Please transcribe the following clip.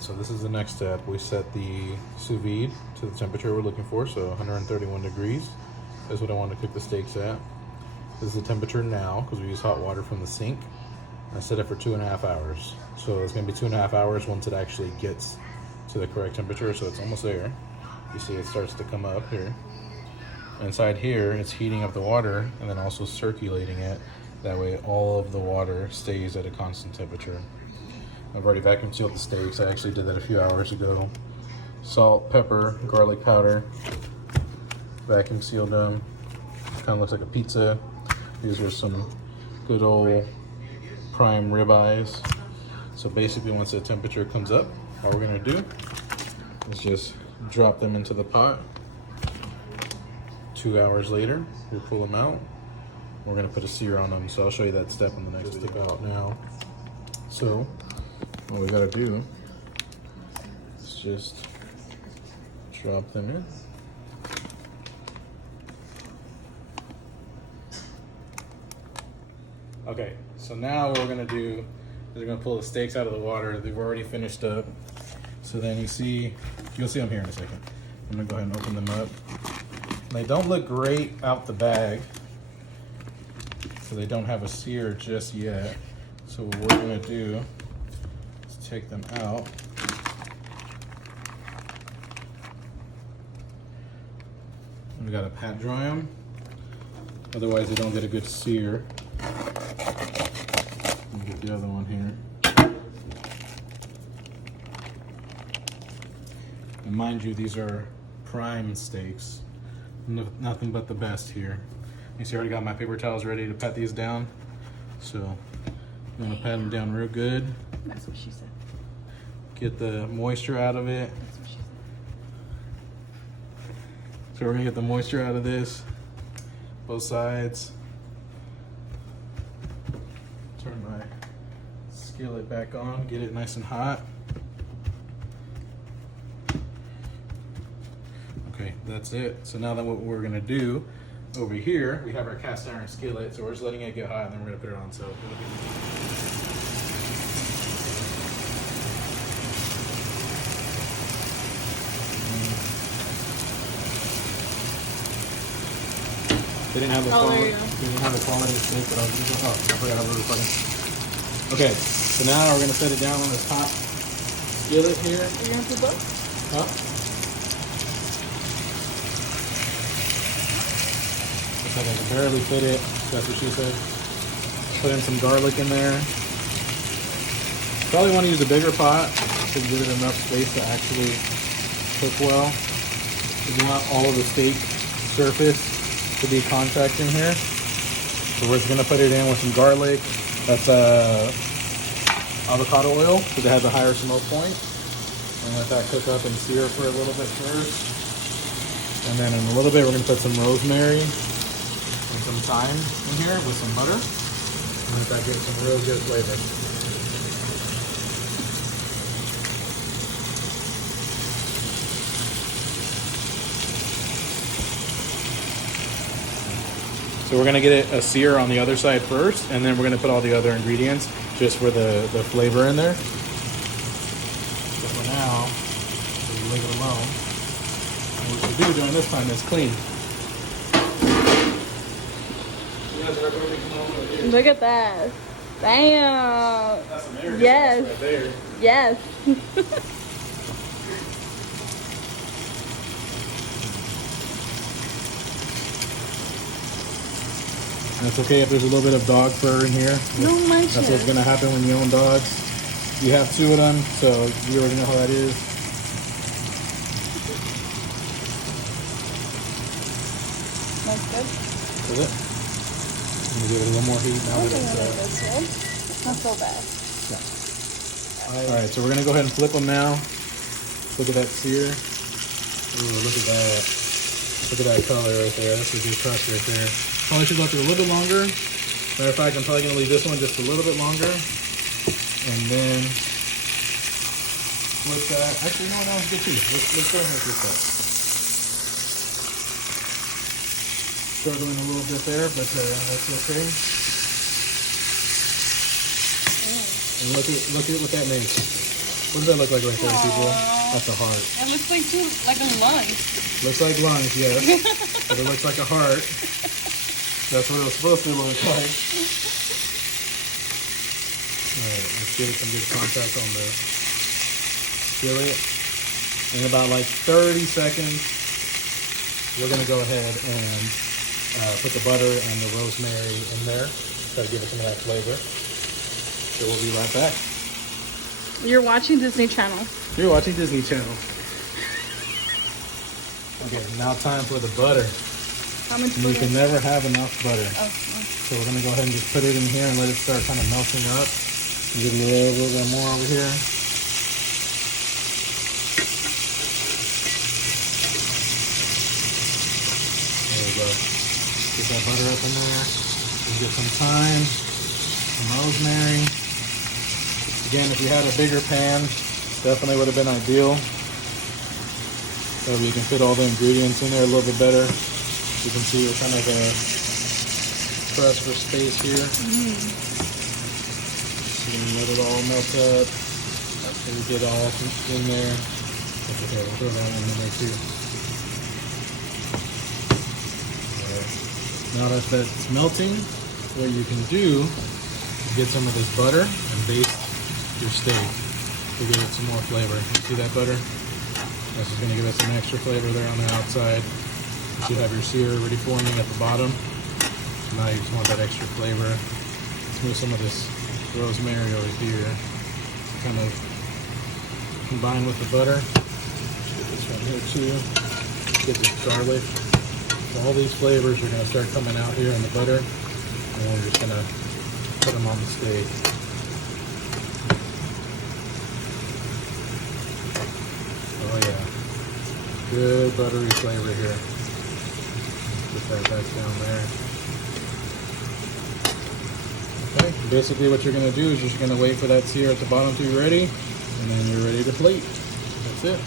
So this is the next step. We set the sous vide to the temperature we're looking for, so 131 degrees. That's what I want to cook the steaks at. This is the temperature now because we use hot water from the sink. I set it for 2.5 hours. So it's going to be 2.5 hours once it actually gets to the correct temperature. So it's almost there. You see it starts to come up here. Inside here, it's heating up the water and then also circulating it. That way all of the water stays at a constant temperature. I've already vacuum sealed the steaks. I actually did that a few hours ago. Salt, pepper, garlic powder. Vacuum sealed them. Kind of looks like a pizza. These are some good old prime ribeyes. So basically once the temperature comes up, all we're gonna do is just drop them into the pot. 2 hours later, we'll pull them out. We're gonna put a sear on them. So I'll show you that step in the next video. About now. So what we gotta do is just drop them in. Okay, so now what we're gonna do is we're gonna pull the steaks out of the water. They've already finished up. So then you'll see them here in a second. I'm gonna go ahead and open them up. They don't look great out the bag, so they don't have a sear just yet. So what we're gonna do is take them out. And we gotta pat dry them, otherwise they don't get a good sear. Let me get the other one here. And mind you, these are prime steaks. Nothing but the best here. You see I already got my paper towels ready to pat these down. So I'm gonna pat them down real good. That's what she said. Get the moisture out of it. That's what she said. So we're gonna get the moisture out of this, both sides. Turn my skillet back on, get it nice and hot. Okay, that's it. So now then what we're gonna do over here, we have our cast iron skillet, so we're just letting it get hot and then we're gonna put it on. So they didn't have a quality steak, but I was using. Oh, I forgot I was recording. Okay, so now we're gonna set it down on this hot skillet here. Are you gonna put both? Huh? I can barely fit it. That's what she said. Put in some garlic in there. Probably want to use a bigger pot to give it enough space to actually cook well. You want all of the steak surface to be contact in here. So we're just gonna put it in with some garlic. That's avocado oil because it has a higher smoke point. And let that cook up and sear for a little bit first. And then in a little bit we're gonna put some rosemary and some thyme in here with some butter. And let that get some real good flavor. So we're gonna get a sear on the other side first, and then we're gonna put all the other ingredients just for the flavor in there. So for now, we'll leave it alone. And what we'll do during this time is clean. Look at that. Damn. That's American Yes. right there. Yes. And it's okay if there's a little bit of dog fur in here. No mention. That's what's gonna happen when you own dogs. You have 2 of them, so you already know how that is. That's good. Is it? I'm gonna give it a little more heat now that it's That's good. Not so bad. All right, so we're gonna go ahead and flip them now. Look at that sear. Ooh, look at that. Look at that color right there. That's a good crust right there. Probably should go through a little bit longer. Matter of fact, I'm probably gonna leave this one just a little bit longer. And then flip that. Actually, no, that was good too. Let's go ahead and flip that. Struggling a little bit there, but that's okay. And look at what that makes. What does that look like right there, people? Aw. That's a heart. It looks like a lunch. Looks like lungs, yes. But it looks like a heart. That's what it was supposed to look like. Alright, let's give it some good contact on the skillet. In about like 30 seconds, we're gonna go ahead and put the butter and the rosemary in there. Try to give it some of that flavor. So we'll be right back. You're watching Disney Channel. You're watching Disney Channel. Okay, now time for the butter. How much You butter? can never have enough butter. Oh, So we're gonna go ahead and just put it in here and let it start kind of melting up. Give it a little bit more over here. There we go. Get that butter up in there. Just get some thyme, some rosemary. Again, if you had a bigger pan, definitely would have been ideal. That way you can fit all the ingredients in there a little bit better. You can see we're kind of press for space here. So you can let it all melt up. So we get all in there. That's okay, we'll throw that one in there too. Alright. Now that that's melting, what you can do is get some of this butter and baste your steak to give it some more flavor. You see that butter? This is going to give us some extra flavor there on the outside. You should have your sear ready forming at the bottom. Now you just want that extra flavor. Let's move some of this rosemary over here to kind of combine with the butter. Get this one here too. Get this garlic. So all these flavors are going to start coming out here in the butter, and we're just going to put them on the steak. Oh yeah, good buttery flavor here. Put that back down there. Okay, basically what you're going to do is you're just going to wait for that sear at the bottom to be ready, and then you're ready to plate. That's it.